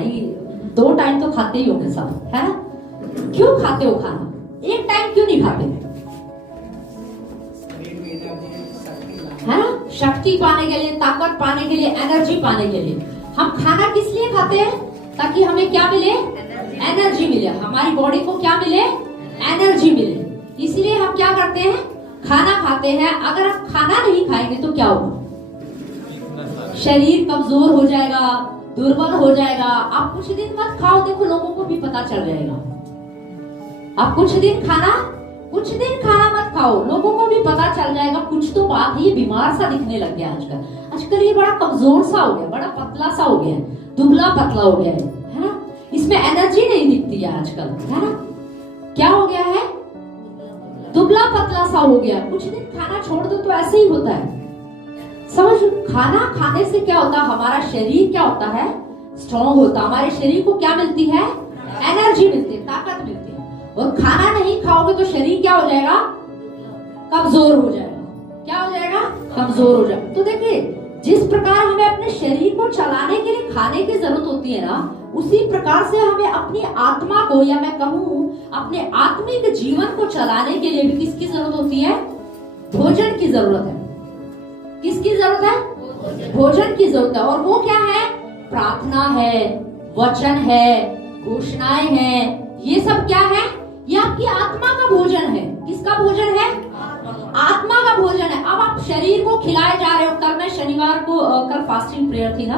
नहीं, 2 टाइम तो खाते ही होंगे सब, है ना? क्यों खाते हो खाना? एक टाइम क्यों नहीं खाते? है शक्ति पाने के लिए, ताकत पाने के लिए, एनर्जी पाने के लिए। हम खाना किस लिए खाते हैं? ताकि हमें क्या मिले? एनर्जी मिले। हमारी बॉडी को क्या मिले? एनर्जी मिले। इसलिए हम क्या करते हैं? खाना खाते हैं। अगर आप खाना नहीं खाएंगे तो क्या होगा? शरीर कमजोर हो जाएगा, दुर्बल हो जाएगा। आप कुछ दिन मत खाओ, देखो लोगों को भी पता चल जाएगा। आप कुछ दिन खाना मत खाओ, लोगों को भी पता चल जाएगा कुछ तो बात है, ये बीमार सा दिखने लग गया आजकल ये बड़ा कमजोर सा हो गया, बड़ा पतला सा हो गया, दुबला पतला हो गया है ना? इसमें एनर्जी नहीं दिखती है आजकल, है ना? क्या हो गया है? दुबला पतला सा हो गया। कुछ दिन खाना छोड़ दो तो ऐसे ही होता है। समझ, खाना खाने से क्या होता है? हमारा शरीर क्या होता है? स्ट्रॉन्ग होता है। हमारे शरीर को क्या मिलती है? एनर्जी मिलती है, ताकत मिलती है। और खाना नहीं खाओगे तो शरीर क्या हो जाएगा? कमजोर हो जाएगा। क्या हो जाएगा? कमजोर हो जाएगा। तो देखिए, जिस प्रकार हमें अपने शरीर को चलाने के लिए खाने की जरूरत होती है ना, उसी प्रकार से हमें अपनी आत्मा को, या मैं कहूँ अपने आत्मिक जीवन को चलाने के लिए भी किसकी जरूरत होती है? भोजन की जरूरत है। किसकी जरूरत है? भोजन की जरूरत है। और वो क्या है? प्रार्थना है, वचन है, घोषणाएं हैं। ये सब क्या है? ये आपकी आत्मा का भोजन है। किसका भोजन है? आत्मा का भोजन है। अब आप शरीर को खिलाए जा रहे हो। कल मैं शनिवार को, कल फास्टिंग प्रेयर थी ना,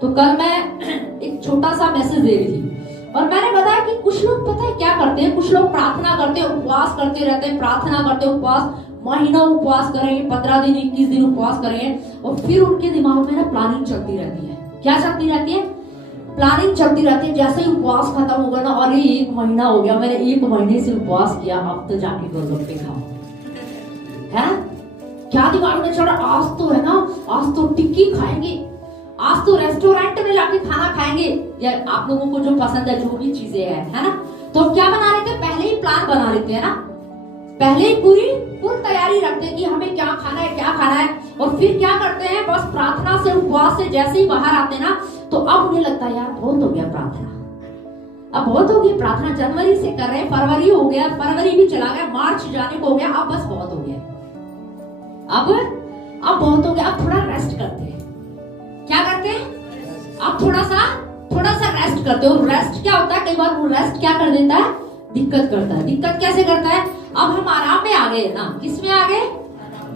तो कल मैं एक छोटा सा मैसेज दे रही थी और मैंने बताया कि कुछ लोग पता है क्या करते हैं? कुछ लोग प्रार्थना करते हैं, उपवास करते रहते हैं, प्रार्थना करते हैं, उपवास, महीनों उपवास करेंगे, 15 दिन 21 दिन उपवास करेंगे, और फिर उनके दिमाग में ना प्लानिंग चलती रहती है। क्या चलती रहती है? प्लानिंग चलती रहती है। जैसे ही उपवास खत्म होगा ना, अरे 1 महीना हो गया, मैंने 1 महीने से उपवास किया, अब तो जाके गोलगप्पे खाओ, है? क्या दिमाग में चल रहा? आज तो है ना, आज तो टिक्की खाएंगे, आज तो रेस्टोरेंट में जाके खाना खाएंगे, या आप लोगों को जो पसंद है, जो भी चीजें है ना? तो क्या बना लेते हैं? पहले ही प्लान बना लेते हैं ना, पहले ही पूरी फुल तैयारी रखते हैं कि हमें क्या खाना है, क्या खाना है। और फिर क्या करते हैं? बस प्रार्थना से, उपवास से जैसे ही बाहर आते हैं ना, तो अब उन्हें लगता है यार बहुत हो गया प्रार्थना, अब बहुत हो गई प्रार्थना। जनवरी से कर रहे हैं, फरवरी हो गया, फरवरी भी चला गया, मार्च जाने को हो गया, अब बस बहुत हो गया, अब बहुत हो गया, अब थोड़ा रेस्ट करते हैं। क्या करते हैं? अब थोड़ा सा रेस्ट करते हो। रेस्ट क्या होता है? कई बार वो रेस्ट क्या कर देता है? दिक्कत करता है। दिक्कत कैसे करता है? अब हम आराम में आ गए ना। किसमें आ गए?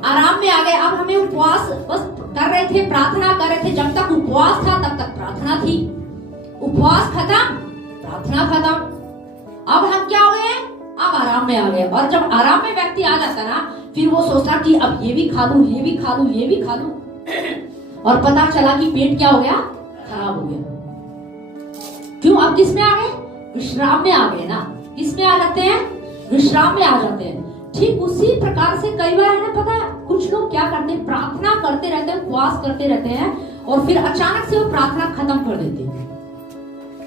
आराम में आ गए। अब हमें उपवास बस कर रहे थे, प्रार्थना कर रहे थे। जब तक उपवास था तब तक प्रार्थना थी, उपवास खत्म, प्रार्थना खत्म। अब हम क्या हो गए? अब आराम में आ गए। और जब आराम में व्यक्ति आ जाता ना, फिर वो सोचता कि अब ये भी खा लूं, ये भी खा लूं, ये भी खा लूं, और पता चला कि पेट क्या हो गया? खराब हो गया। क्यों? अब किस में आ गए? विश्राम में आ गए ना। किस में आ जाते हैं? विश्राम में आ जाते हैं। ठीक उसी प्रकार से कई बार है ना, पता है कुछ लोग क्या करते हैं? प्रार्थना करते रहते हैं, उपवास करते रहते हैं, और फिर अचानक से वो प्रार्थना खत्म कर देते हैं।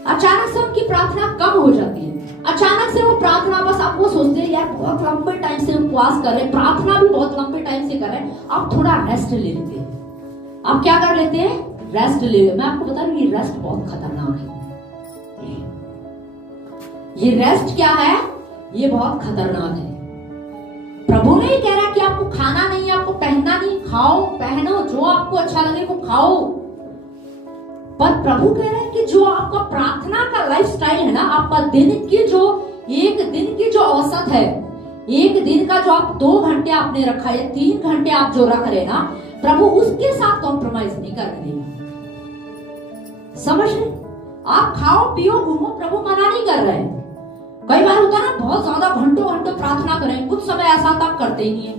अचानक से उनकी प्रार्थना कम हो जाती है। अचानक से वो प्रार्थना, बस अब वो सोचते हैं यार बहुत लंबे टाइम से उपवास कर रहे हैं, प्रार्थना भी बहुत लंबे टाइम से कर रहे हैं, अब थोड़ा रेस्ट ले लेते हैं। अब क्या कर लेते हैं? रेस्ट ले लेते। मैं आपको बता रही हूँ, ये रेस्ट बहुत खतरनाक है। ये रेस्ट क्या है? ये बहुत खतरनाक है। प्रभु ने कह रहा है कि आपको खाना नहीं, आपको पहनना नहीं, खाओ पहनो, जो आपको अच्छा लगे वो खाओ। पर प्रभु कह रहे हैं कि जो आपका प्रार्थना का लाइफस्टाइल है ना, आपका दिन की जो, एक दिन की जो औसत है, एक दिन का जो आप 2 घंटे आपने रखा है, 3 घंटे आप जो रख रहे ना, प्रभु उसके साथ कॉम्प्रोमाइज नहीं करने देगा। समझ रहे? आप खाओ पियो घूमो, प्रभु मना नहीं कर रहे हैं। कई बार होता है ना, बहुत ज्यादा घंटों घंटों प्रार्थना करें, कुछ समय ऐसा आता है करते ही नहीं है।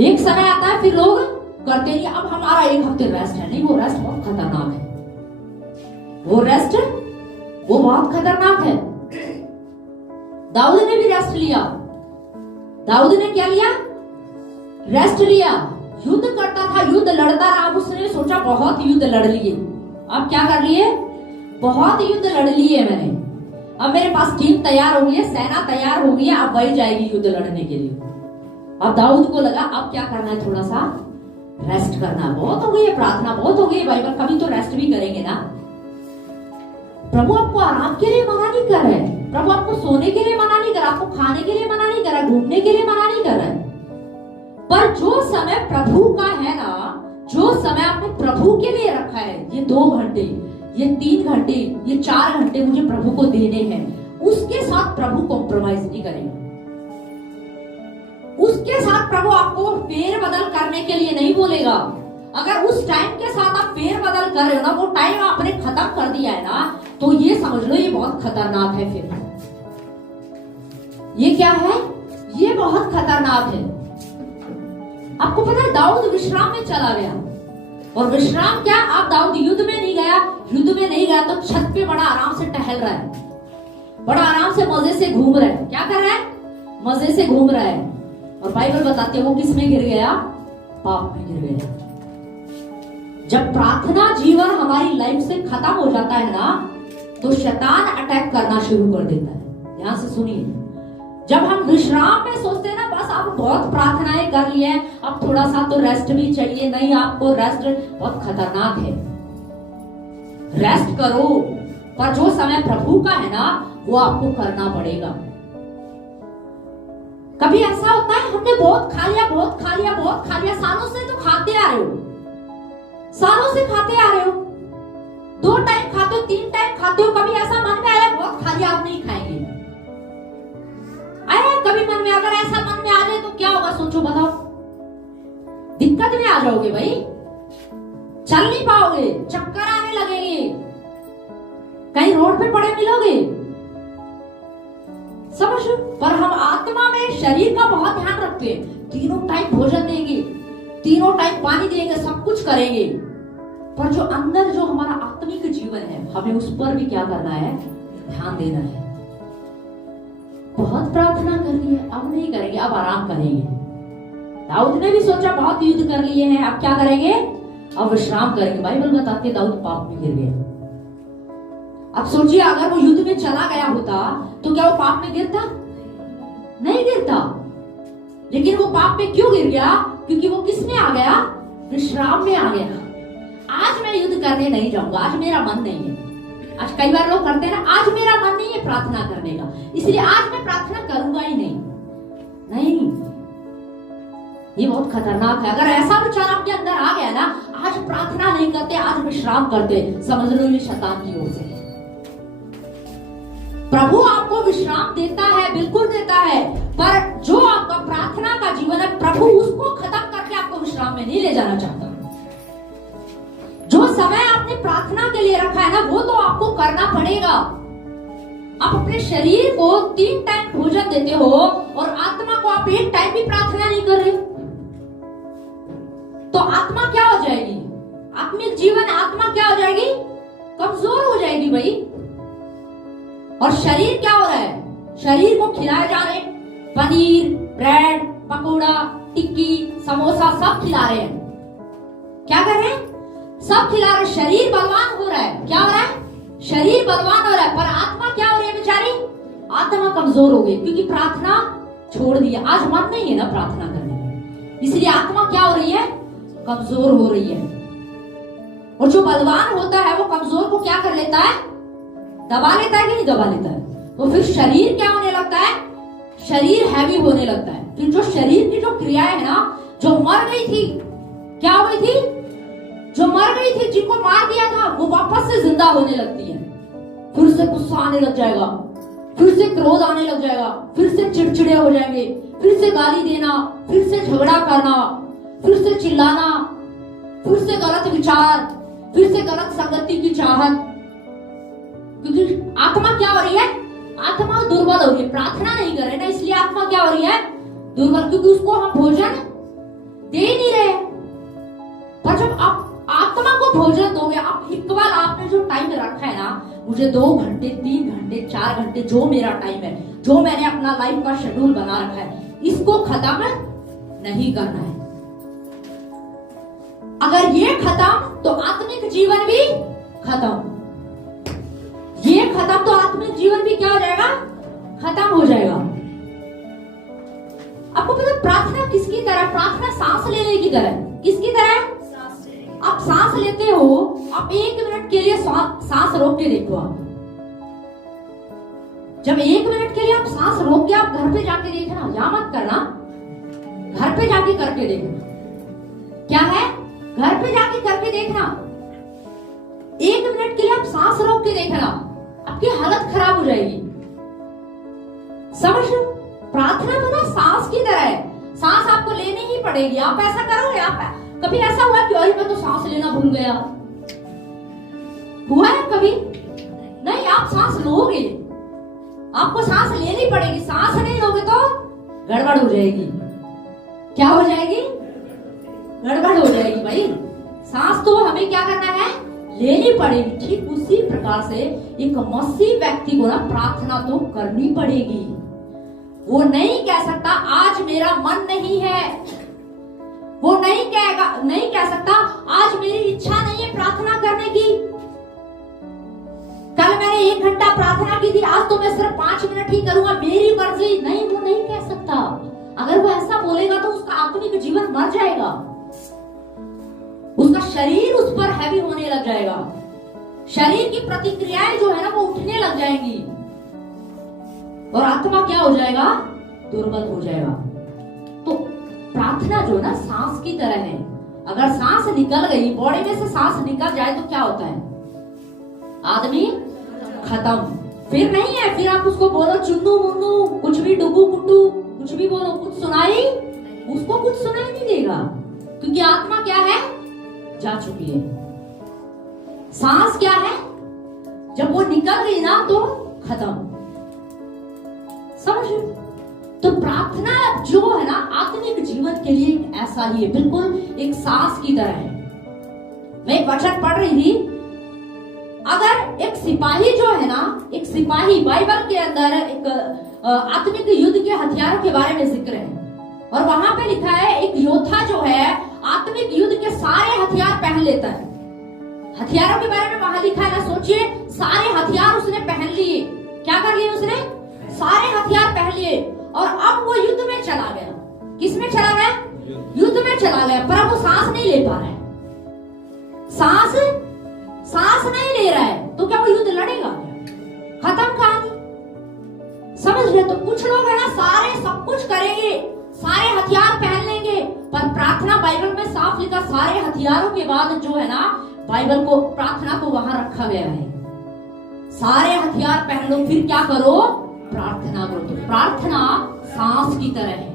एक समय आता है फिर लोग करते नहीं। अब हमारा 1 हफ्ते रेस्ट है, नहीं, वो रेस्ट बहुत खतरनाक है। वो रेस्ट वो बहुत खतरनाक है। दाऊद ने भी रेस्ट लिया। दाऊद ने क्या लिया? रेस्ट लिया। युद्ध करता था, युद्ध लड़ता रहा। अब उसने सोचा बहुत युद्ध लड़ लिए, अब क्या कर लिए? बहुत युद्ध लड़ लिए मैंने, अब मेरे पास टीम तैयार हो गई है, सेना तैयार हो गई है, अब वही जाएगी युद्ध लड़ने के लिए। अब दाऊद को लगा अब क्या करना है? थोड़ा सा रेस्ट करना। बहुत हो गई है प्रार्थना, बहुत हो गई है बाइबल, कभी तो रेस्ट भी करेंगे ना। प्रभु आपको आराम के लिए मना नहीं कर रहे हैं, प्रभु आपको सोने के लिए मना नहीं कर रहा, आपको खाने के लिए मना नहीं कर रहा, घूमने के लिए मना नहीं कर रहा है। पर जो समय प्रभु का है ना, जो समय आपने प्रभु के लिए रखा है, ये 2 घंटे, ये 3 घंटे, ये 4 घंटे मुझे प्रभु को देने हैं, उसके साथ प्रभु कॉम्प्रोमाइज नहीं करेगा। उसके साथ प्रभु आपको फेर बदल करने के लिए नहीं बोलेगा। अगर उस टाइम के साथ आप फेर बदल कर रहे हो ना, वो टाइम आपने खत्म कर दिया है ना, तो ये समझ लो ये बहुत खतरनाक है। फिर ये क्या है? ये बहुत खतरनाक है। आपको पता है दाऊद विश्राम में चला गया, और विश्राम क्या, आप दाऊद युद्ध में नहीं गया, युद्ध में नहीं गया तो छत पे बड़ा आराम से टहल रहा है, बड़ा आराम से मजे से घूम रहा है। क्या कर रहा है? मजे से घूम रहा है। और बाइबल बताते हैं वो किस में गिर गया? पाप में गिर गया। जब प्रार्थना जीवन हमारी लाइफ से खत्म हो जाता है ना, तो शैतान अटैक करना शुरू कर देता है। ध्यान से सुनिए, जब हम विश्राम में सोचते हैं ना, बस आप बहुत प्रार्थनाएं कर लिए, अब थोड़ा सा तो रेस्ट भी चाहिए, नहीं आपको रेस्ट बहुत खतरनाक है। रेस्ट करो, पर जो समय प्रभु का है ना, वो आपको करना पड़ेगा। कभी ऐसा होता है हमने बहुत खा लिया, बहुत खा लिया, बहुत खा लिया, सालों से तो खाते आ रहे हो, सालों से खाते आ रहे हो, 2 टाइम खाते हो, 3 टाइम खाते हो, कभी ऐसा मन में आया बहुत खा लिया अब नहीं खाएंगे? आया कभी मन में? अगर ऐसा मन में आ जाए तो क्या होगा सोचो, बताओ। दिक्कत में आ जाओगे भाई, चल नहीं पाओगे, चक्कर आने लगेंगे, कहीं रोड पे पड़े मिलोगे, समझ। पर हम आत्मा में शरीर का बहुत ध्यान रखते हैं, 3 टाइम भोजन देंगे, 3 टाइम पानी देंगे, सब कुछ करेंगे, पर जो अंदर जो हमारा आत्मिक जीवन है, हमें उस पर भी क्या करना है? ध्यान देना है। बहुत प्रार्थना कर ली है, अब नहीं करेंगे, अब आराम करेंगे। दाऊद ने भी सोचा बहुत युद्ध कर लिए हैं, अब क्या करेंगे? अब विश्राम करेंगे। बाइबल बताते हैं दाऊद पाप में गिर गया। अब सोचिए, अगर वो युद्ध में चला गया होता तो क्या वो पाप में गिरता? नहीं गिरता। लेकिन वो पाप में क्यों गिर गया? क्योंकि वो किस में आ गया? विश्राम में आ गया। आज मैं युद्ध करने नहीं जाऊंगा, आज मेरा मन नहीं है। आज कई बार लोग करते हैं ना, आज मेरा मन नहीं है प्रार्थना करने का, इसलिए आज मैं प्रार्थना करूंगा ही नहीं। नहीं, ये बहुत खतरनाक है। अगर ऐसा विचार आपके अंदर आ गया ना, आज प्रार्थना नहीं करते, आज विश्राम करते, समझ लो ये शैतान की ओर से। प्रभु आपको विश्राम देता है, बिल्कुल देता है, पर जो आपका प्रार्थना का जीवन है, प्रभु उसको खत्म करके आपको विश्राम में नहीं ले जाना चाहता। जो समय आपने प्रार्थना के लिए रखा है ना, वो तो आपको करना पड़ेगा। आप अपने शरीर को 3 टाइम भोजन देते हो और आत्मा को आप 1 टाइम भी प्रार्थना नहीं कर रहे, तो आत्मा क्या हो जाएगी? आत्मिक जीवन, आत्मा क्या हो जाएगी? कमजोर हो जाएगी भाई। और शरीर क्या हो रहा है? शरीर को खिलाए जा रहे पनीर, ब्रेड, पकौड़ा, टिक्की, समोसा, सब खिला रहे हैं। क्या कर रहे हैं? सब खिला रहे। शरीर बलवान हो रहा है। क्या हो रहा है? शरीर बलवान हो रहा है, पर आत्मा क्या हो रही है बेचारी? आत्मा कमजोर हो गई, क्योंकि प्रार्थना छोड़ दिया। आज मन नहीं है ना प्रार्थना करने का, इसलिए आत्मा क्या हो रही है? कमजोर हो रही है। और जो बलवान होता है वो कमजोर को क्या कर लेता है? दबा लेता है कि नहीं दबा लेता है? तो फिर शरीर क्या होने लगता है? शरीर हैवी होने लगता है। फिर जो शरीर की जो क्रियाएं है ना, जो मर गई थी, क्या हो गई थी? जो मर गई थी, जिनको मार दिया था, वो वापस से जिंदा होने लगती है। फिर से गुस्सा आने लग जाएगा, फिर से क्रोध आने लग जाएगा, फिर से चिड़चिड़े हो जाएंगे, फिर से गाली देना, फिर से झगड़ा करना, फिर से चिल्लाना, फिर से गलत विचार, फिर से गलत संगति की चाहत। क्योंकि आत्मा क्या हो रही है? आत्मा दुर्बल हो रही है। प्रार्थना नहीं कर रहे ना, इसलिए आत्मा क्या हो रही है? दुर्बल, क्योंकि उसको हम भोजन दे ही नहीं रहे। पर जब आप आत्मा को भोजन दोगे, आप इक्वल, आपने जो टाइम रखा है ना, मुझे 2 घंटे, 3 घंटे, 4 घंटे, जो मेरा टाइम है, जो मैंने अपना लाइफ का शेड्यूल बना रखा है, इसको खत्म नहीं करना है। अगर ये खत्म तो आत्मिक जीवन भी खत्म। ये खत्म तो आत्मिक जीवन भी क्या हो जाएगा? खत्म हो जाएगा। आपको पता प्रार्थना किसकी तरह? प्रार्थना सांस लेने की तरह। किसकी तरह? आप सांस लेते हो, आप 1 मिनट के लिए सांस रोक के देखो। आप जब 1 मिनट के लिए आप सांस रोक के आप घर पे जाके देखना, या मत करना, घर पे जाके करके देखना। क्या है? घर पे जाके करके देखना। 1 मिनट के लिए आप सांस रोक के देखना, आपकी हालत खराब हो जाएगी। समझ लो, प्रार्थना तो ना सांस की तरह है, सांस आपको लेनी ही पड़ेगी। आप ऐसा करोगे, आप कभी ऐसा हुआ कि अरे मैं तो सांस लेना भूल गया, हुआ है कभी? नहीं, आप सांस लोगे, आपको सांस लेनी पड़ेगी। सांस नहीं लोगे तो गड़बड़ हो जाएगी। क्या हो जाएगी? गड़बड़ हो जाएगी भाई। सांस तो हमें क्या करना है? लेनी पड़ेगी। ठीक उसी प्रकार से एक मसीह व्यक्ति को ना प्रार्थना तो करनी पड़ेगी। वो नहीं कह सकता आज मेरा मन नहीं है, वो नहीं कह सकता आज मेरी इच्छा नहीं है प्रार्थना करने की, कल मैंने 1 घंटा प्रार्थना की थी, आज तो मैं सिर्फ 5 मिनट ही करूंगा, मेरी मर्जी। नहीं, वो नहीं कह सकता। अगर वो ऐसा बोलेगा तो उसका आत्मिक जीवन मर जाएगा, उसका शरीर उस पर हैवी होने लग जाएगा, शरीर की प्रतिक्रियाएं जो है ना वो उठने लग जाएंगी, और आत्मा क्या हो जाएगा? दुर्बल हो जाएगा। तो प्रार्थना जो है ना सांस की तरह है। अगर सांस निकल गई, बॉडी में से सांस निकल जाए तो क्या होता है? आदमी खत्म। फिर नहीं है, फिर आप उसको बोलो चुन्नू मुन्नू, कुछ भी डुगू कुट्टू, कुछ भी बोलो, कुछ सुनाई, उसको कुछ सुनाई नहीं देगा, क्योंकि आत्मा क्या है? जा चुकी है। सांस क्या है? जब वो निकल गई ना तो खत्म। समझ? तो प्रार्थना जो है ना आत्मिक जीवन के लिए ऐसा ही है, बिल्कुल एक सांस की तरह है। मैं एक वचन पढ़ रही थी, अगर एक सिपाही जो है ना, एक सिपाही, बाइबल के अंदर एक आत्मिक युद्ध के हथियारों के बारे में जिक्र है, और वहां पे लिखा है एक योद्धा जो है आत्मिक युद्ध के सारे हथियार पहन लेता है। हथियारों के बारे में वहां लिखा है ना, सोचिए सारे हथियार उसने पहन लिए। क्या कर लिए उसने? सारे हथियार पहन लिए, और अब वो युद्ध में चला गया। किस में चला गया? युद्ध में चला गया, पर अब वो सांस नहीं ले पा रहा है। सांस नहीं ले रहा है तो क्या वो युद्ध लड़ेगा? खत्म कहानी। समझ रहे? तो कुछ लोग है ना सारे सब कुछ करेंगे, सारे हथियार पहन लेंगे, पर प्रार्थना बाइबल में साफ लिखा सारे हथियारों के बाद जो है ना बाइबल को, प्रार्थना को वहां रखा गया है। सारे हथियार पहन लो, फिर क्या करो? प्रार्थना करो। तो प्रार्थना सांस की तरह है।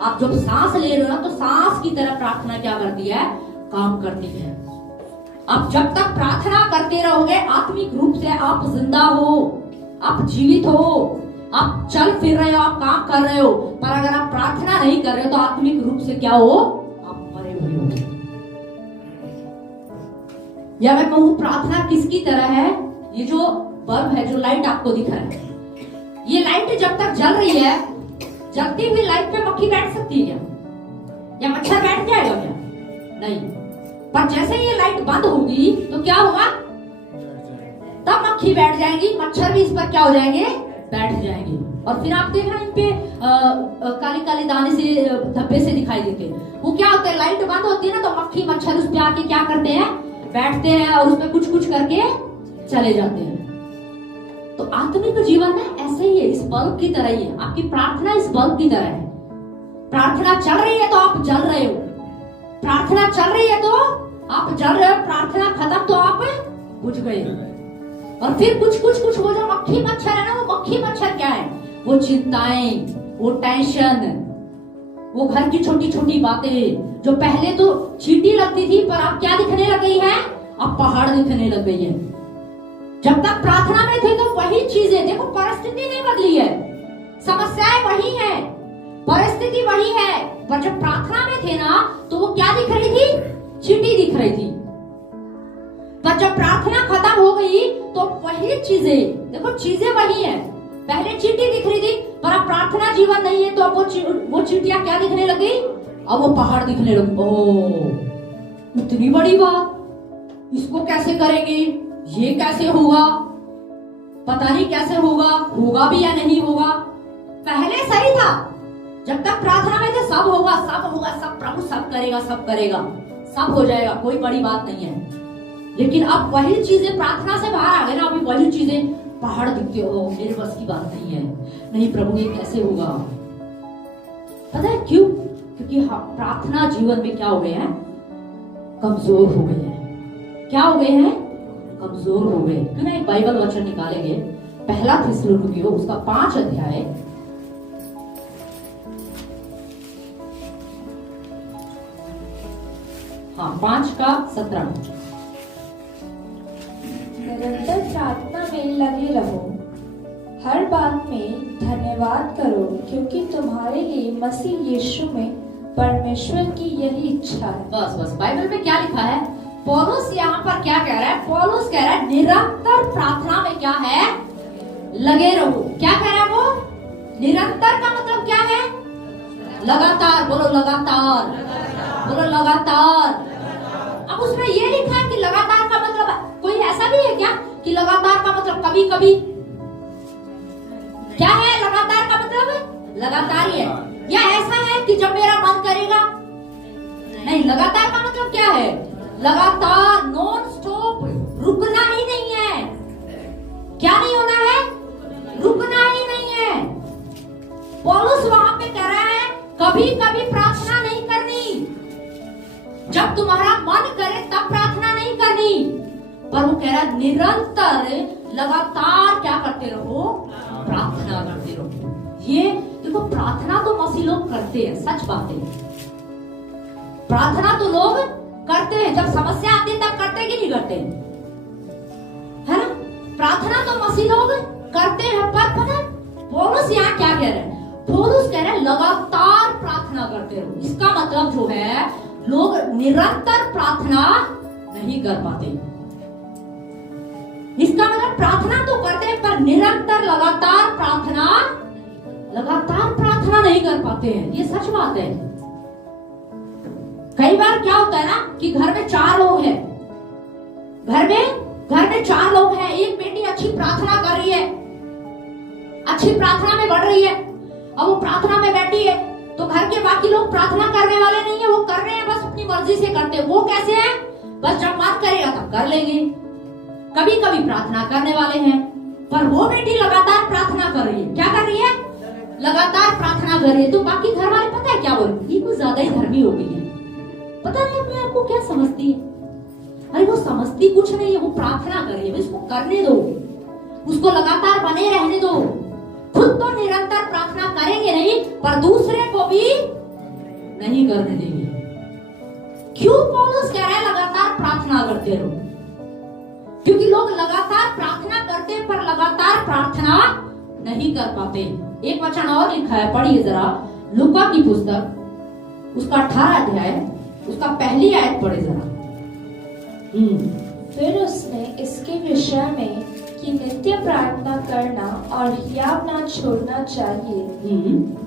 आप जब सांस ले रहे हो ना तो सांस की तरह प्रार्थना क्या करती है? काम करती है। आप जब तक प्रार्थना करते रहोगे, आत्मिक रूप से आप जिंदा हो, आप जीवित हो, आप चल फिर रहे हो, आप काम कर रहे हो, पर अगर आप प्रार्थना नहीं कर रहे हो तो आत्मिक रूप से क्या हो? आप मरे हुए हो। या मैं कहूं प्रार्थना किसकी तरह है? ये जो बल्ब है, जो लाइट आपको दिख रहा है, ये लाइट जब तक जल रही है, जलती हुई लाइट पे मक्खी बैठ सकती है क्या? या मच्छर बैठ जाएगा क्या? नहीं। पर जैसे ये लाइट बंद होगी तो क्या होगा? तब मक्खी बैठ जाएंगी, मच्छर भी इस पर क्या हो जाएंगे? बैठ जाएंगे। और फिर आप देखना इन पे काली काली दाने से, धब्बे से दिखाई देते हैं। वो क्या होता है? लाइट बंद होती है ना तो मक्खी मच्छर उस पे आके क्या करते हैं? बैठते हैं और उस पे कुछ कुछ करके चले जाते हैं। तो आत्मिक जीवन में ऐसे ही है, इस बल्ब की तरह ही है। आपकी प्रार्थना इस बल्ब की तरह है। प्रार्थना चल रही है तो आप जल रहे हो, प्रार्थना चल रही है तो आप जल रहे हो, प्रार्थना खत्म तो आप बुझ गए। और फिर कुछ वो जो मक्खी मच्छर है ना, वो मक्खी मच्छर क्या है? वो चिंताएं, वो टेंशन, वो घर की छोटी छोटी बातें, जो पहले तो चींटी लगती थी पर अब क्या दिखने लग गई है? अब पहाड़ दिखने लग गई है। जब तक प्रार्थना में थे तो वही चीजें, देखो परिस्थिति नहीं बदली है, समस्याएं वही है, परिस्थिति वही है, पर जब प्रार्थना में थे ना तो वो क्या दिख रही थी? चींटी दिख रही थी। पर जब प्रार्थना खत्म हो गई तो वही चीजें, देखो चीजें वही है, पहले चींटी दिख रही थी, पर अब प्रार्थना जीवन नहीं है तो अब वो चींटियां क्या दिखने लगी? अब वो पहाड़ दिखने लगी। ओह इतनी बड़ी बात, इसको कैसे करेंगे, ये कैसे होगा, पता नहीं कैसे होगा, होगा भी या नहीं होगा। पहले सही था, जब तक प्रार्थना में थे सब होगा, सब होगा, सब प्रभु सब करेगा, सब करेगा, सब हो जाएगा, कोई बड़ी बात नहीं है। लेकिन अब वही चीजें प्रार्थना से बाहर आ गए ना, अभी वही चीजें पहाड़ दिखते हो, मेरे बस की बात नहीं है, नहीं प्रभु ये कैसे होगा। पता है क्यों? क्योंकि प्रार्थना जीवन में क्या हो गए हैं? कमजोर हो गए हैं। क्या हो गए हैं? कमजोर हो गए। क्यों ना एक बाइबल वचन निकालेंगे, पहला थिस्सलुनीकियों उसका 5 अध्याय, हाँ 5:17। निरंतर प्रार्थना में लगे रहो, हर बात में धन्यवाद करो, क्योंकि तुम्हारे लिए मसीह यीशु में परमेश्वर की यही इच्छा है। बस बाइबल में क्या लिखा है? पौलुस यहाँ पर क्या कह रहा है? पौलुस कह रहा है निरंतर प्रार्थना में क्या है? लगे रहो। क्या कह रहा है वो? निरंतर का मतलब क्या है? लगातार। बोलो लगातार, बोलो लगातार। अब उसमें ये लिखा है कि लगातार का मतलब कोई ऐसा भी है क्या कि लगातार का मतलब कभी कभी? क्या है लगातार का मतलब? लगातार ही है। या ऐसा है कि जब मेरा मन करेगा? नहीं, लगातार का मतलब क्या है? लगातार, नॉन स्टॉप, रुकना ही नहीं है। क्या नहीं होना है? रुकना ही नहीं है। पौलुस वहां पे कह रहा है कभी कभी प्रार्थना नहीं करनी, जब तुम्हारा मन करे तब प्रार्थना नहीं करनी, पर वो कह रहा है निरंतर लगातार क्या करते रहो? प्रार्थना करते रहो। ये देखो, प्रार्थना तो मसीह लोग करते हैं, सच बात है। प्रार्थना तो लोग करते हैं, जब समस्या आती है तब करते कि नहीं करते? है ना? प्रार्थना तो मसीह लोग करते हैं, पर पता पौलुस यहाँ क्या कह रहे हैं? पौलुस कह रहे हैं लगातार प्रार्थना करते रहो। इसका मतलब जो है, लोग निरंतर प्रार्थना नहीं कर पाते। इसका मतलब प्रार्थना तो करते हैं, पर निरंतर लगातार प्रार्थना नहीं कर पाते हैं। ये सच बात है। कई बार क्या होता है ना कि घर में 4 लोग हैं, घर में 4 लोग हैं। एक बेटी अच्छी प्रार्थना कर रही है, अच्छी प्रार्थना में बढ़ रही है। अब वो प्रार्थना में बैठी है तो घर के बाकी लोग प्रार्थना करने वाले नहीं है, वो कर रहे हैं, बस अपनी मर्जी से करते हैं। वो कैसे हैं? बस जब मन करेगा तब कर लेंगे। कभी कभी प्रार्थना करने वाले हैं, पर वो बेटी लगातार प्रार्थना कर रही है। क्या कर रही है? लगातार प्रार्थना कर रही है। तो बाकी घर वाले पता है क्या बोल रहे? ये कुछ ज्यादा ही धर्मी हो गई है, पता नहीं अपने आप को क्या समझती है। अरे वो समझती कुछ नहीं है, वो प्रार्थना कर रही है, उसको करने दो, उसको लगातार बने रहने दो। खुद तो निरंतर प्रार्थना करेंगे नहीं, पर दूसरे को भी नहीं करने देंगे। क्यों पौलुस कह रहा है लगातार प्रार्थना करते रहो? क्योंकि लोग लगातार प्रार्थना करते हैं, पर लगातार प्रार्थना नहीं कर पाते। एक वचन और लिखा है, पढ़िए जरा, लूका की पुस्तक उसका 18 अध्याय उसका पहली आयत पढ़े जरा। फिर उसने इसके विषय में कि नित्य प्रार्थना करना और हियाव ना छोड़ना चाहिए,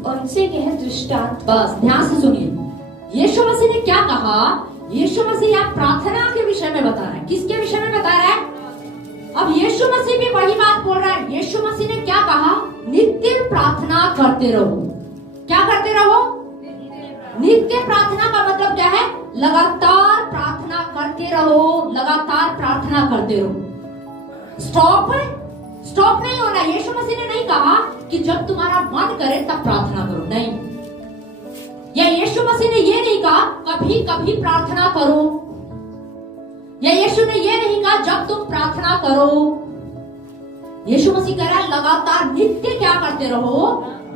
उनसे यह दृष्टांत। बस ध्यान से सुनिए, यीशु मसीह ने क्या कहा? यीशु मसीह यहाँ प्रार्थना के विषय में बता रहा है। किसके विषय में बता रहा है? अब यीशु मसीह भी वही बात बोल रहा है। यीशु मसीह ने क्या कहा? नित्य प्रार्थना करते रहो। क्या करते रहो? नित्य प्रार्थना का मतलब क्या है? लगातार प्रार्थना करते रहो, लगातार प्रार्थना करते रहो। स्टॉप नहीं होना। यीशु मसीह ने नहीं कहा कि जब तुम्हारा मन करे तब प्रार्थना करो, नहीं। या यीशु मसीह ने ये नहीं कहा कभी कभी प्रार्थना करो, या यीशु ने ये नहीं कहा जब तुम प्रार्थना करो। यीशु मसीह कह रहा है लगातार नित्य क्या करते रहो?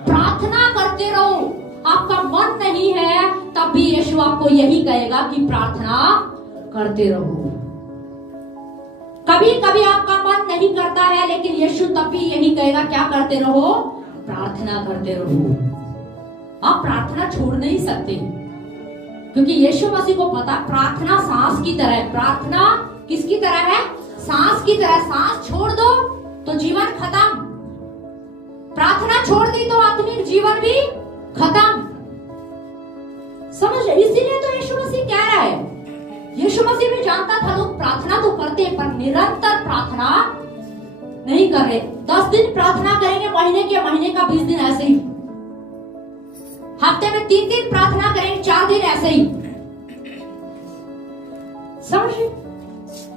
प्रार्थना करते रहो। आपका मन नहीं है तब भी यीशु आपको यही कहेगा कि प्रार्थना करते रहो। कभी कभी आपका मन नहीं करता है, लेकिन यीशु तब भी यही कहेगा क्या करते रहो? प्रार्थना करते रहो। आप प्रार्थना छोड़ नहीं सकते, क्योंकि यीशु मसीह को पता प्रार्थना सांस की तरह है। प्रार्थना किसकी तरह है? सांस की तरह। सांस छोड़ दो तो जीवन खत्म, प्रार्थना छोड़ दी तो आत्मिक जीवन भी खत्म। समझ? इसीलिए तो यीशु मसीह कह रहा है। यीशु मसीह भी जानता था लोग प्रार्थना तो करते हैं, पर निरंतर प्रार्थना नहीं कर रहे। 10 दिन प्रार्थना करेंगे, महीने का 20 दिन ऐसे ही, हफ्ते में 3 दिन प्रार्थना करेंगे, 4 दिन ऐसे ही। समझ?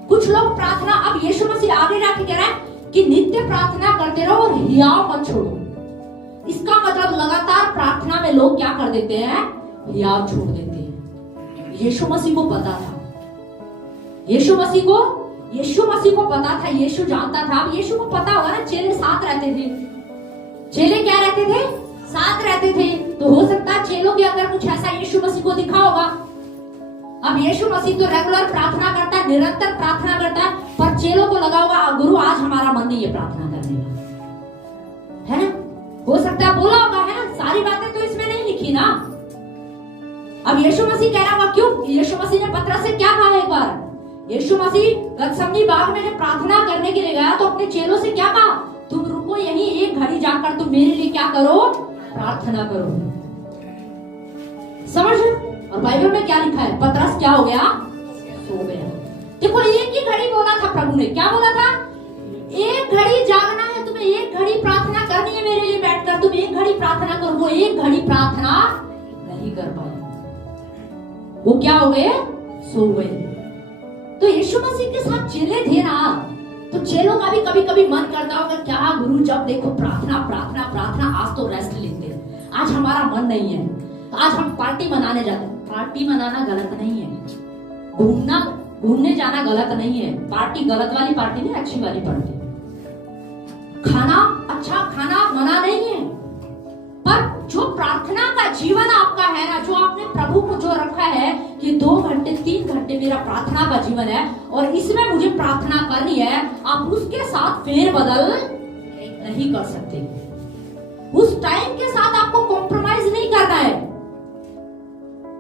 कुछ लोग प्रार्थना, अब यीशु मसीह आगे जाके कह रहा है कि नित्य प्रार्थना करते रहो और हियाव मत छोड़ो। इसका मतलब लगातार प्रार्थना में लोग क्या कर देते हैं, हियाव छोड़ देते हैं। यीशु मसीह को पता था, यीशु मसीह को पता था, यीशु जानता था। अब यीशु को पता होगा ना, चेले साथ रहते थे। चेले क्या रहते थे, साथ रहते थे। तो हो सकता है चेलों के अंदर कुछ ऐसा यीशु मसीह को दिखा होगा। अब यीशु मसीह तो रेगुलर प्रार्थना करता है, निरंतर प्रार्थना करता है, पर चेलों को लगा होगा गुरु आज हमारा मन नहीं है प्रार्थना करने का, है ना। हो सकता है बोला होगा, है ना। सारी बातें तो इसमें नहीं लिखी ना। अब यीशु मसीह कह रहा होगा, क्यों? यीशु मसीह ने पतरस से क्या कहा एक बार? यीशु मसीह गतसमनी बाग में जब प्रार्थना करने के लिए गया तो अपने चेलों से क्या कहा? तुम रुको यहीं, एक घड़ी जाकर तुम मेरे लिए क्या करो, प्रार्थना करो। समझ? और बाइबल में क्या लिखा है? पतरस क्या हो गया, सो गया। देखो एक ही घड़ी बोला था प्रभु ने, क्या बोला था? एक घड़ी जागना है तुम्हें, एक घड़ी प्रार्थना करनी है मेरे लिए बैठकर, तुम एक घड़ी प्रार्थना करो। वो एक घड़ी प्रार्थना नहीं कर पाए, वो क्या हो गए, सो गए। तो यीशु मसीह के साथ चेले थे ना, तो चेलों का भी कभी कभी मन करता होगा, क्या गुरु जब देखो प्रार्थना प्रार्थना प्रार्थना, आज तो रेस्ट लेते हैं, आज हमारा मन नहीं है, तो आज हम पार्टी मनाने जाते हैं। पार्टी मनाना गलत नहीं है, घूमने जाना गलत नहीं है। पार्टी गलत वाली पार्टी नहीं, अच्छी वाली पार्टी। खाना अच्छा खाना मना नहीं है, पर जो प्रार्थना का जीवन आपका है ना, जो आपने प्रभु को जो रखा है कि 2 घंटे 3 घंटे मेरा प्रार्थना का जीवन है और इसमें मुझे प्रार्थना करनी है, आप उसके साथ फेरबदल नहीं कर सकते। उस टाइम के साथ आपको कॉम्प्रोमाइज नहीं करना है,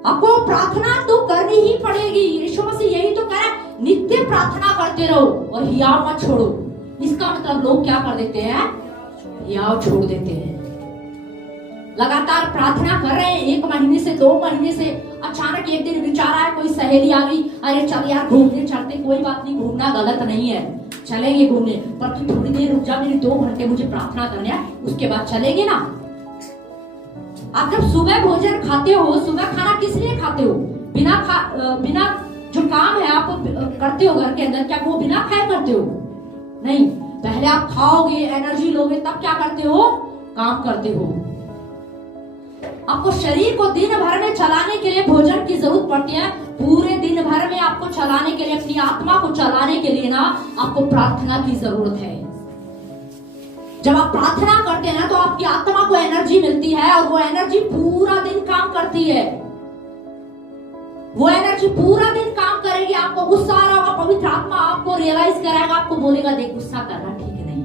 आपको प्रार्थना तो करनी ही पड़ेगी। यीशु मसीह यही तो कह रहा है, नित्य प्रार्थना करते रहो और हियाव मत छोड़ो। इसका मतलब लोग क्या कर देते हैं, हियाव छोड़ देते हैं। लगातार प्रार्थना कर रहे हैं 1 महीने से 2 महीने से, अचानक एक दिन विचार आया, कोई सहेली आ गई, अरे चल यार घूमने चलते। कोई बात नहीं, घूमना गलत नहीं है, चलेंगे घूमने, पर तू थोड़ी देर रुक जा, मेरी 2 घंटे मुझे प्रार्थना करनी है, उसके बाद चलेंगे ना। आप जब सुबह भोजन खाते हो, सुबह खाना किस लिए खाते हो? बिना जो काम है आप करते हो घर के अंदर, क्या वो बिना खाए करते हो? नहीं, पहले आप खाओगे, एनर्जी लोगे, तब क्या करते हो, काम करते हो। आपको शरीर को दिन भर में चलाने के लिए भोजन की जरूरत पड़ती है। पूरे दिन भर में आपको चलाने के लिए, अपनी आत्मा को चलाने के लिए ना, आपको प्रार्थना की जरूरत है। जब आप प्रार्थना करते हैं ना, तो आपकी आत्मा को एनर्जी मिलती है और वो एनर्जी पूरा दिन काम करती है। वो एनर्जी पूरा दिन काम करेगी। आपको गुस्सा आ रहा होगा, पवित्र आत्मा आपको रियलाइज कराएगा, आपको बोलेगा देख गुस्सा करना ठीक नहीं,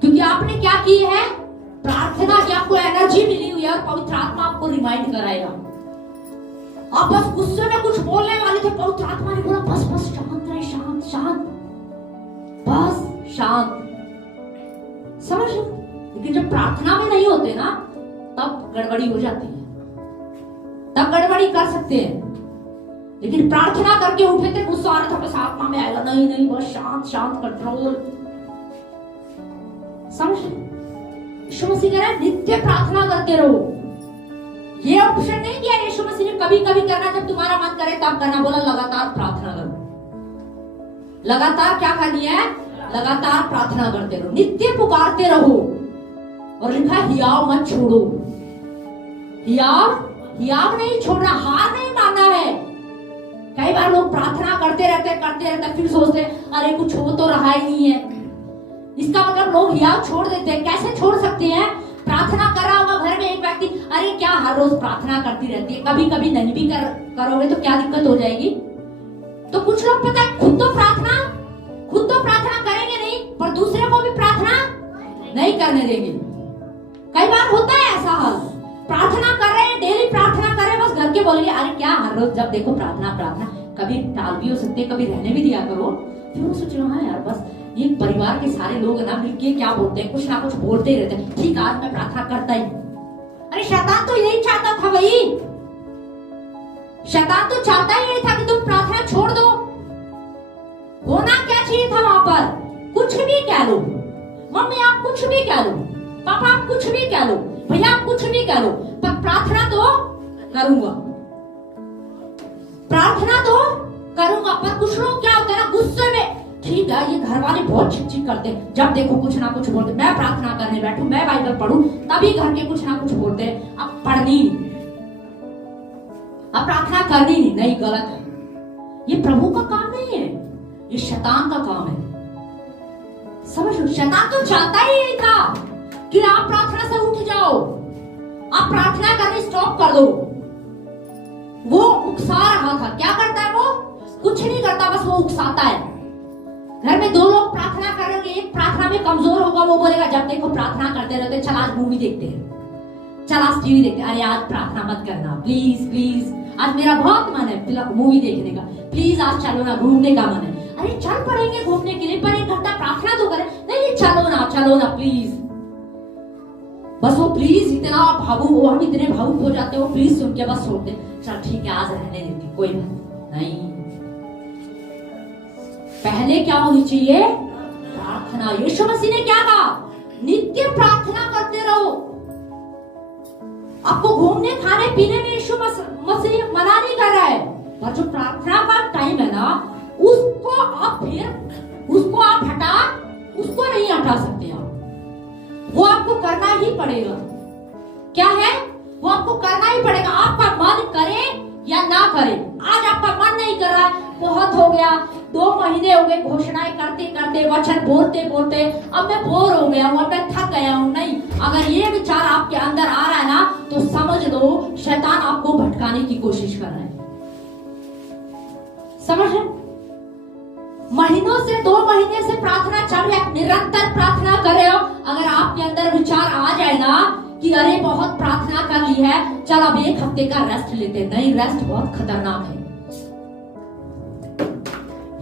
क्योंकि आपने क्या की है, प्रार्थना की। आपको एनर्जी मिली हुई है और पवित्र आत्मा आपको रिमाइंड कराएगा। आप बस गुस्से में कुछ बोलने वाले थे, पवित्र आत्मा ने बोला बस बस शांत रहे, शांत शांत, बस शांत। समझ? लेकिन जब प्रार्थना में नहीं होते ना, तब गड़बड़ी हो जाती है, तब गड़बड़ी कर सकते हैं। लेकिन प्रार्थना करके उठे थे, गुस्सा आ रहा था, बस आत्मा में आएगा, नहीं नहीं बस शांत शांत, कंट्रोल। समझ? यीशु मसीह कह रहा है नित्य प्रार्थना करते रहो। ये ऑप्शन नहीं दिया यीशु मसीह ने, कभी कभी करना, जब तुम्हारा मन करे तब करना। बोला लगातार प्रार्थना करो। लगातार क्या करनी है, लगातार प्रार्थना करते रहो, नित्य पुकारते रहो। और लिखा हियाव मत छोड़ो। हियाव नहीं छोड़ना, हार नहीं मानना है। कई बार लोग प्रार्थना करते रहते फिर सोचते अरे कुछ हो तो रहा ही नहीं है। इसका मतलब लोग हियाव छोड़ देते हैं। कैसे छोड़ सकते हैं? प्रार्थना कर रहा होगा घर में एक व्यक्ति, अरे क्या हर रोज प्रार्थना करती रहती है, कभी कभी नहीं भी करोगे तो क्या दिक्कत हो जाएगी। तो कुछ लोग पता है खुद तो प्रार्थना करेंगे नहीं, पर दूसरे को भी प्रार्थना नहीं करने देंगे। कई बार होता है ऐसा हाल, प्रार्थना कर रहे हैं, डेली प्रार्थना कर रहे हैं, बस घर के बोलेंगे अरे क्या हर रोज जब देखो प्रार्थना। कभी टाल भी हो सकते है, कभी रहने भी दिया करो। फिर वो सोच रहा है यार बस ये परिवार के सारे लोग ना मिलके क्या बोलते हैं, कुछ ना कुछ बोलते ही रहते हैं, ठीक आज मैं प्रार्थना करता ही। अरे शैतान तो यही चाहता था भाई, शैतान तो चाहता ही यही था कि तुम प्रार्थना छोड़ दो। होना क्या चाहिए था वहां पर? कुछ भी कह लो, मम्मी आप कुछ भी कह लो, पापा आप कुछ भी कह लो, भैया आप कुछ भी कह लो, पर प्रार्थना तो करूंगा, प्रार्थना तो करूंगा। पर कुछ लोग क्या होते हैं ना, गुस्से में ठीक है, ये घर वाले बहुत चिक करते हैं, जब देखो कुछ ना कुछ बोलते। मैं प्रार्थना करने बैठूं, मैं बाइबल पढ़ूं, तभी घर के कुछ ना कुछ बोलते हैं। अब पढ़नी, अब प्रार्थना करनी नहीं, गलत है। ये प्रभु का काम नहीं है, ये शैतान का काम है। समझ लो, शैतान तो चाहता ही यही था कि आप प्रार्थना से उठ जाओ, आप प्रार्थना करनी स्टॉप कर दो। वो उकसा रहा था। क्या करता है वो? कुछ नहीं करता, बस वो उकसाता है। घर में दो लोग प्रार्थना करेंगे, एक प्रार्थना में कमजोर होगा, वो बोलेगा जब देखो प्रार्थना करते रहते, चल आज मूवी देखते हैं, चल आज टीवी देखते हैं। अरे आज प्रार्थना मत करना प्लीज प्लीज, आज मेरा बहुत मन है मूवी देखने का, प्लीज आज चलो ना, घूमने का मन है। अरे चल पड़ेंगे घूमने के लिए, पर 1 घंटा प्रार्थना तो करें। नहीं, चलो ना प्लीज। बस वो प्लीज इतना भावुक, वो हम इतने भावुक हो जाते हो, प्लीज सुन के बस छोड़ दे, चल ठीक है आज रहने देते, कोई बात नहीं। पहले क्या होनी चाहिए? प्रार्थना। यीशु मसीह ने क्या कहा? नित्य प्रार्थना करते रहो। आपको घूमने खाने पीने में यीशु मसीह मना नहीं कर रहा है, पर जो प्रार्थना का टाइम है ना, उसको आप उसको नहीं हटा सकते आप। वो आपको करना ही पड़ेगा। क्या है? वो आपको करना ही पड़ेगा, आपका मन करे या ना करे। आज आपका मन नहीं कर रहा है, बहुत हो गया, 2 महीने हो गए घोषणाएं करते करते, वचन बोलते बोलते, अब मैं बोर हो गया हूँ, अब मैं थक गया हूँ। नहीं, अगर ये विचार आपके अंदर आ रहा है ना, तो समझ लो शैतान आपको भटकाने की कोशिश कर रहा है। समझ रहे? महीनों से 2 महीने से प्रार्थना चल रही है, निरंतर प्रार्थना कर रहे हो। अगर आपके अंदर विचार आ जाए ना कि अरे बहुत प्रार्थना कर ली है, चल अब 1 हफ्ते का रेस्ट लेते हैं। नहीं, रेस्ट बहुत खतरनाक है।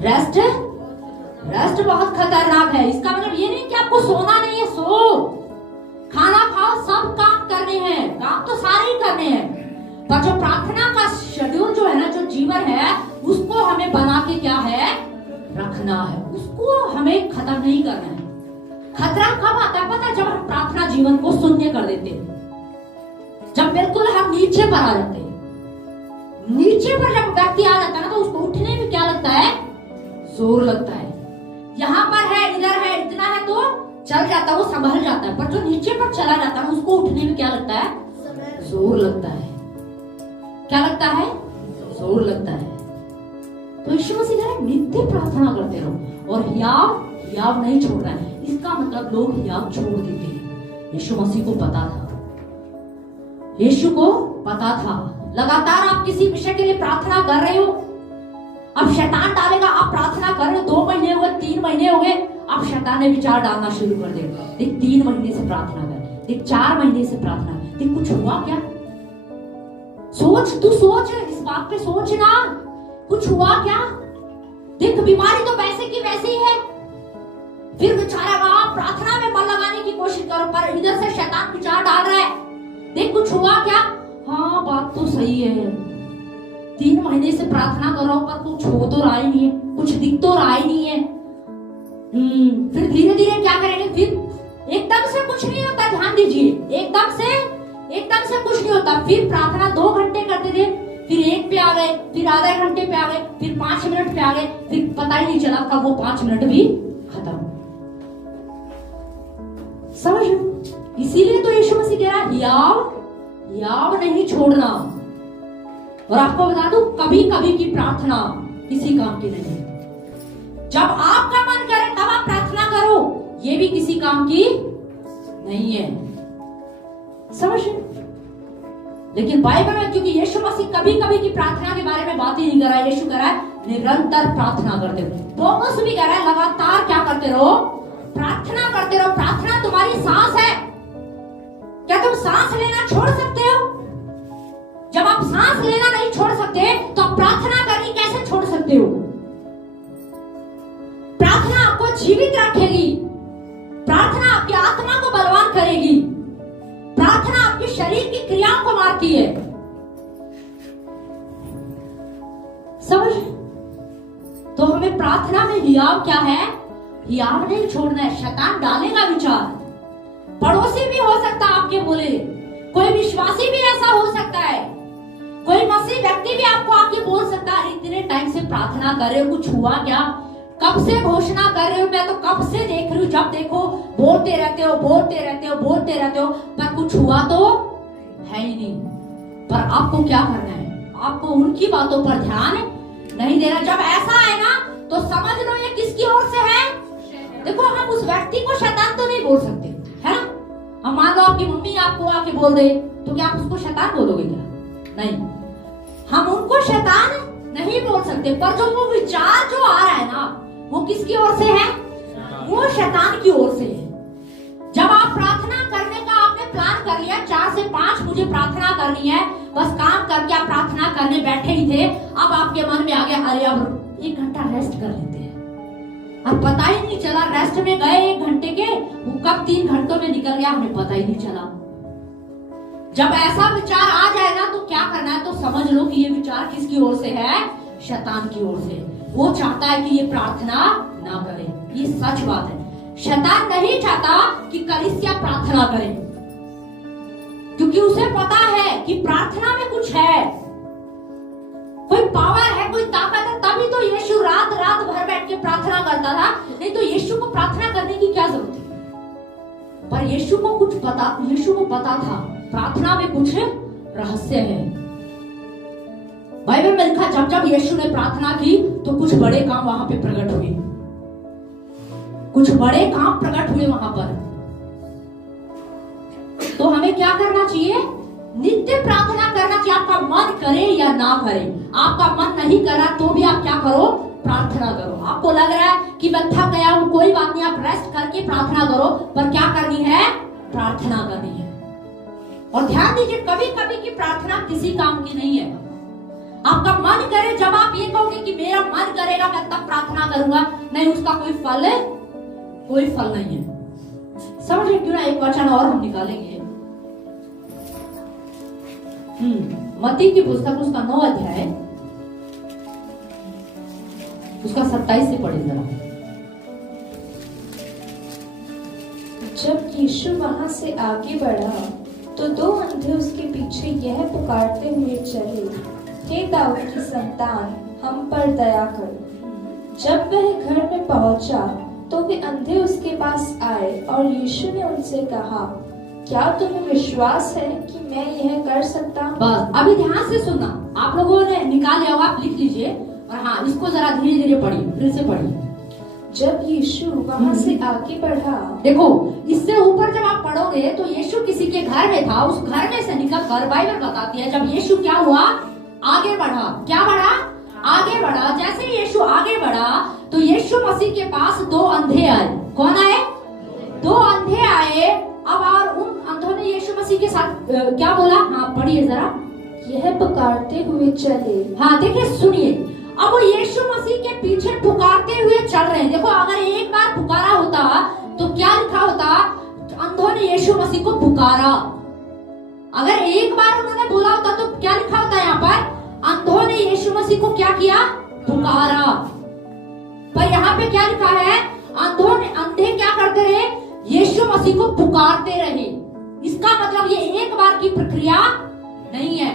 रेस्ट बहुत खतरनाक है। इसका मतलब ये नहीं कि आपको सोना नहीं है, सो, खाना खाओ, सब काम करने हैं, काम तो सारे ही करने हैं, पर जो प्रार्थना का शेड्यूल जो है ना, जो जीवन है, उसको हमें बना के क्या है रखना है, उसको हमें खत्म नहीं करना है। खतरा कब आता है पता है? जब हम प्रार्थना जीवन को शून्य कर देते हैं, जब बिल्कुल हम नीचे पर आ जाते हैं। नीचे पर जब व्यक्ति आ जाता है ना, तो उसको उठने में क्या लगता है? जोर लगता है। यहाँ पर है, इधर है, इतना है तो चल जाता है, वो संभल जाता है, पर जो नीचे पर चला जाता है उसको उठने में क्या लगता है? जोर लगता है। क्या लगता है? जोर लगता है। तो यीशु मसीह कह रहे हैं नित्य प्रार्थना करते रहो और हियाव नहीं छोड़ना है। इसका मतलब लोग हियाव छोड़ देते हैं। यीशु मसीह को पता था, यीशु को पता था। लगातार आप किसी विषय के लिए प्रार्थना कर रहे हो, अब शैतान डालेगा, आप प्रार्थना कर रहे हो, 2 महीने हो गए, 3 महीने हो गए, अब शैतान ने विचार डालना शुरू कर देगा। देख 3 महीने से प्रार्थना कर, देख 4 महीने से प्रार्थना, देख कुछ हुआ क्या? तू सोच, इस बात पे सोच ना, कुछ हुआ क्या? देख बीमारी तो वैसे की वैसी ही है। फिर बेचारा आप प्रार्थना में मन लगाने की कोशिश करो, पर इधर से शैतान विचार डाल रहा है, देख कुछ हुआ क्या? हाँ बात तो सही है, 3 महीने से प्रार्थना करो, पर कुछ हो तो रहा ही नहीं है, कुछ दिख तो रहा ही नहीं है। फिर धीरे धीरे क्या करेंगे? फिर एकदम से कुछ नहीं होता, ध्यान दीजिए, एकदम से कुछ नहीं होता। फिर प्रार्थना 2 घंटे करते थे, फिर 1 पे आ गए, फिर आधे घंटे पे आ गए, फिर 5 मिनट पे आ गए, फिर पता ही नहीं चला कब वो 5 मिनट भी खत्म। समझ? इसीलिए तो यीशु मसीह कह रहा है हियाव नहीं छोड़ना। और आपको बता दूं, कभी कभी की प्रार्थना किसी काम की नहीं है। जब आपका मन करे तब आप प्रार्थना करो, ये भी किसी काम की नहीं है। समझ? लेकिन बाइबल में क्योंकि यीशु मसीह कभी कभी की प्रार्थना के बारे में बात ही नहीं कर रहा है, यीशु कह रहा है निरंतर प्रार्थना करते रहो। पौलुस भी कह रहा है लगातार क्या करते रहो? प्रार्थना करते रहो। प्रार्थना तुम्हारी सांस है। क्या तुम सांस लेना छोड़ सकते हो? जब आप सांस लेना नहीं छोड़ सकते, तो आप प्रार्थना करनी कैसे छोड़ सकते हो? प्रार्थना आपको जीवित रखेगी, प्रार्थना आपकी आत्मा को बलवान करेगी, प्रार्थना आपके शरीर की क्रियाओं को मारती है। समझ? तो हमें प्रार्थना में हियाव क्या है? हियाव नहीं छोड़ना है। शैतान डालेगा विचार, पड़ोसी भी हो सकता है आपके बोले, कोई विश्वासी भी ऐसा हो सकता है, कोई मसीह व्यक्ति भी आपको आके बोल सकता है इतने टाइम से प्रार्थना कर रहे हो, कुछ हुआ क्या? कब से घोषणा कर रहे हो, मैं तो कब से देख रही हूँ, जब देखो बोलते रहते हो, बोलते रहते हो, बोलते रहते हो, पर कुछ हुआ तो है ही नहीं। पर आपको क्या करना है, आपको उनकी बातों पर ध्यान नहीं देना। जब ऐसा है ना तो समझ लो ये किसकी ओर से है। देखो हम उस व्यक्ति को शैतान तो नहीं बोल सकते, है ना। हम मान लो आपकी मम्मी आपको आके बोल दे, तो क्या आप उसको शैतान बोलोगे क्या? नहीं, हम उनको शैतान नहीं बोल सकते। पर जो वो विचार जो आ रहा है ना, वो किसकी ओर से है? वो शैतान की ओर से है। जब आप प्रार्थना करने का आपने प्लान कर लिया, 4 से 5 मुझे प्रार्थना करनी है, बस काम करके आप प्रार्थना करने बैठे ही थे, अब आपके मन में आ गया अरे अब 1 घंटा रेस्ट कर लेते हैं। अब पता ही नहीं चला रेस्ट में गए 1 घंटे के, वो कब 3 घंटों में निकल गया हमें पता ही नहीं चला। जब ऐसा विचार आ जाएगा तो क्या करना है, तो समझ लो कि ये विचार किसकी ओर से है? शैतान की ओर से। वो चाहता है कि ये प्रार्थना ना करे। ये सच बात है। शैतान नहीं चाहता कि कलीसिया प्रार्थना करे, क्योंकि उसे पता है कि प्रार्थना में कुछ है, कोई पावर है, कोई ताकत है। तभी तो यीशु रात रात भर बैठ के प्रार्थना करता था, नहीं तो यीशु को प्रार्थना करने की क्या जरूरत थी। पर यीशु को पता था प्रार्थना में कुछ रहस्य है। बाइबल में लिखा जब जब यीशु ने प्रार्थना की तो कुछ बड़े काम वहां पे प्रकट हुए, कुछ बड़े काम प्रकट हुए वहां पर। तो हमें क्या करना चाहिए? नित्य प्रार्थना करना चाहिए। आपका मन करे या ना करे, आपका मन नहीं करा तो भी आप क्या करो? प्रार्थना करो। आपको लग रहा है कि मैं थक गया हूं, कोई बात नहीं, आप रेस्ट करके प्रार्थना करो, पर क्या करनी है? प्रार्थना करनी है। और ध्यान दीजिए, कभी कभी की प्रार्थना किसी काम की नहीं है। आपका मन करे, जब आप ये कहोगे कि मेरा मन करेगा मैं तब प्रार्थना करूंगा, नहीं, उसका कोई फल नहीं है। समझिए क्यों ना एक वचन और हम निकालेंगे। मत्ती की पुस्तक उसका 9 अध्याय उसका 27 से पढ़े जरा। जब यीशु वहां से आगे बढ़ा तो 2 अंधे उसके पीछे यह पुकारते हुए चले, हे दाऊद की संतान, हम पर दया कर। जब वह घर में पहुंचा तो वे अंधे उसके पास आए और यीशु ने उनसे कहा, क्या तुम्हें विश्वास है कि मैं यह कर सकता हूँ? बस अभी ध्यान से सुनना। आप लोगों ने निकाल लिया होगा, आप लिख लीजिए, और हाँ, इसको जरा धीरे धीरे पढ़िए, फिर से पढ़िए। जब यीशु वहां से आगे बढ़ा, देखो इससे ऊपर जब आप पढ़ोगे तो यीशु किसी के घर में था, उस घर में से निकल कर बाइबल बताती है जब यीशु क्या हुआ? आगे बढ़ा। क्या बढ़ा? आगे बढ़ा। जैसे यीशु आगे बढ़ा तो यीशु मसीह के पास 2 अंधे आए। कौन आए? 2 अंधे आए। अब और उन अंधों ने यीशु मसीह के साथ क्या बोला? हाँ पढ़िए जरा। यह पुकारते हुए चले। हाँ देखिए, सुनिए, अब वो यीशु मसीह के पीछे पुकारते हुए चल रहे हैं। देखो अगर एक बार पुकारा होता तो क्या लिखा होता? अंधों ने यीशु मसीह को पुकारा। अगर एक बार उन्होंने बोला होता तो क्या लिखा होता यहाँ पर? अंधों ने यीशु मसीह को क्या किया? पुकारा। पर यहाँ पे क्या लिखा है? अंधे क्या करते रहे? यीशु मसीह को पुकारते रहे। इसका मतलब ये एक बार की प्रक्रिया नहीं है।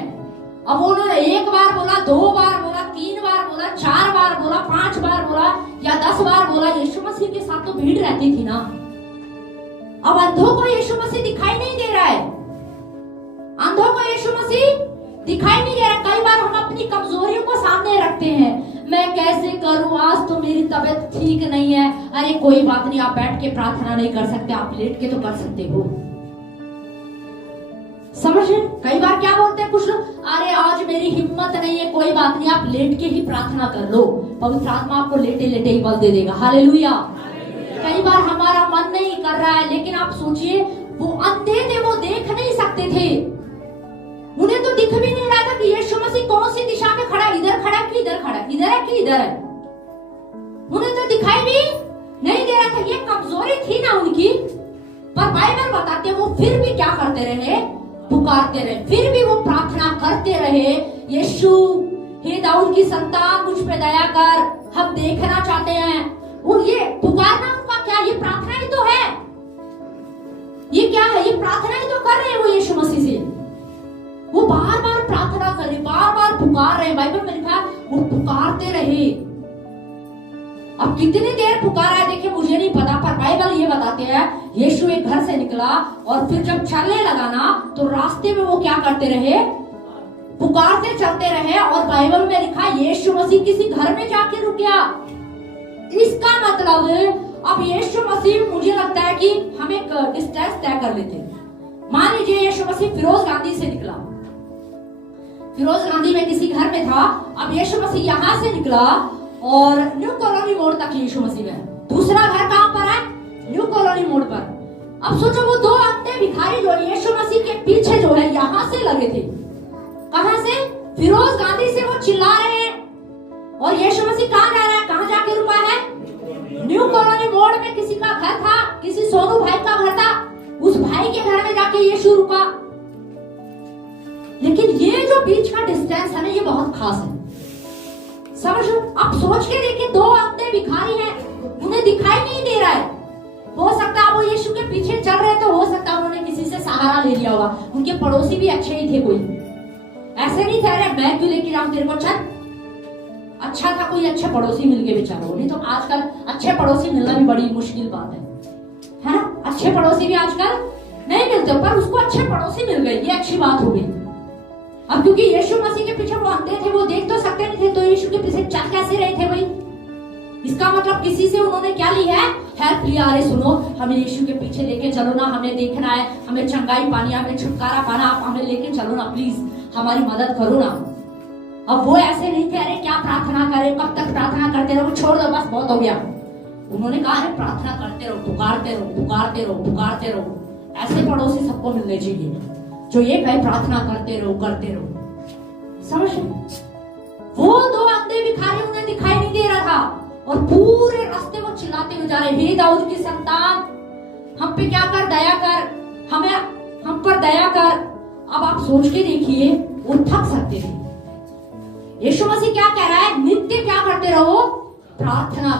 अब उन्होंने 1 बार बोला, 2 बार बोला, 3 बार बोला, 4 बार बोला, 5 बार बोला या 10 बार बोला, यीशु मसीह के साथ तो भीड़ रहती थी ना। अब अंधों को यीशु मसीह दिखाई नहीं दे रहा है। अंधों को यीशु मसीह दिखाई नहीं दे रहा। कई बार हम अपनी कमजोरियों को सामने रखते हैं। मैं कैसे करूं, आज तो मेरी तबीयत ठीक नहीं है। अरे कोई बात नहीं, आप बैठ के प्रार्थना नहीं कर सकते, आप लेट के तो कर सकते हो। समझ रहे? कई बार क्या बोलते हैं कुछ लोग, अरे आज मेरी हिम्मत नहीं है, कोई बात नहीं, आप लेट के ही प्रार्थना कर लो, पवित्र आत्मा आपको लेटे लेटे ही बल दे देगा। हालेलुया। कई बार हमारा मन नहीं कर रहा है, लेकिन आप सोचिए, वो अंधे थे, वो देख नहीं सकते थे, उन्हें तो दिख भी नहीं रहा था कि यीशु मसीह कौन सी दिशा में खड़ा, इधर खड़ा कि इधर खड़ा, इधर है कि इधर है, उन्हें तो दिखाई भी नहीं दे रहा था। ये कमजोरी थी ना उनकी। पर बाइबल बताते हैं वो फिर भी क्या करते रहे? पुकारते रहे। फिर भी वो प्रार्थना करते रहे, यीशु हे दाऊद की संतान मुझ पे दया कर, हम देखना चाहते हैं। और ये पुकारना उनका क्या? ये प्रार्थना ही तो है। ये क्या है? ये प्रार्थना ही तो कर रहे हैं वो यीशु मसीह से। वो बार बार प्रार्थना कर रहे, बार बार पुकार रहे। बाइबल में लिखा है वो पुकारते रहे। अब कितनी देर पुकारा है देखिए मुझे नहीं पता, पर बाइबल ये बताते हैं यीशु एक घर से निकला और फिर जब चलने लगा ना तो रास्ते में वो क्या करते रहे, पुकारते चलते रहे। और बाइबल में लिखा यीशु मसीह किसी घर में जाके रुक गया। इसका मतलब अब यीशु मसीह, मुझे लगता है कि हम एक डिस्टेंस तय कर लेते। मान लीजिए यीशु मसीह फिरोज गांधी से निकला, फिरोज गांधी में किसी घर में था। अब यीशु मसीह यहाँ से निकला और न्यू कॉलोनी मोड़ तक यीशु मसीह गया। दूसरा घर कहाँ पर है, न्यू कॉलोनी मोड़ पर। अब सोचो वो दो अंधे भिखारी जो यीशु मसीह के पीछे जो है यहाँ से लगे थे, कहाँ से, फिरोज गांधी से वो चिल्ला रहे हैं। और यीशु मसीह कहाँ जा रहा है, कहाँ जाके रुका है, न्यू कॉलोनी मोड़ में किसी का घर था, किसी सोनू भाई का घर था, उस भाई के घर में जाके यीशु रुका। लेकिन ये जो बीच का डिस्टेंस है ना ये बहुत खास है, समझो। आप सोच के देखिए, दो अंधे भिखारी हैं, उन्हें दिखाई नहीं दे रहा है। हो सकता है वो यीशु के पीछे चल रहे तो हो सकता है उन्होंने किसी से सहारा ले लिया होगा। उनके पड़ोसी भी अच्छे ही थे, कोई ऐसे नहीं थे अरे मैं क्यों लेके जाऊं तेरे को, चल। अच्छा था कोई अच्छे पड़ोसी मिल गए बेचारों, नहीं तो आजकल अच्छे पड़ोसी मिलना भी बड़ी मुश्किल बात है ना। अच्छे पड़ोसी भी आजकल नहीं मिलते, पर उसको अच्छे पड़ोसी मिल गए, ये अच्छी बात हो गई। अब क्योंकि यीशु मसीह के पीछे वो अंधे थे, वो देख तो सकते नहीं थे, तो यीशु के पीछे चल कैसे रहे थे भाई। इसका मतलब किसी से उन्होंने क्या ली है, हेल्प लिया। अरे सुनो हमें यीशु के पीछे लेके चलो ना, हमें देखना है, हमें चंगाई पानी, हमें छुटकारा पाना, आप हमें लेके चलो ना प्लीज, हमारी मदद करो ना। अब वो ऐसे नहीं थे अरे क्या प्रार्थना करे, कब तक प्रार्थना करते रहो, छोड़ दो बस बहुत हो गया। उन्होंने कहा है प्रार्थना करते रहो, पुकारते रहो, पुकारते रहो, पुकारते रहो। ऐसे पड़ोसी सबको मिलने चाहिए जो ये कहे प्रार्थना करते रहो, करते रहो। समझ वो दो अंधे भिखारी उन्हें दिखाई नहीं दे रहा था और पूरे रास्ते वो चिल्लाते हुए जा रहे, हे दाऊद की संतान हम पे क्या कर, दया कर, हमें हम पर दया कर। अब आप सोच के देखिए वो थक सकते थे। यीशु मसीह क्या कह रहा है, नित्य क्या करते रहो, प्रार्थना।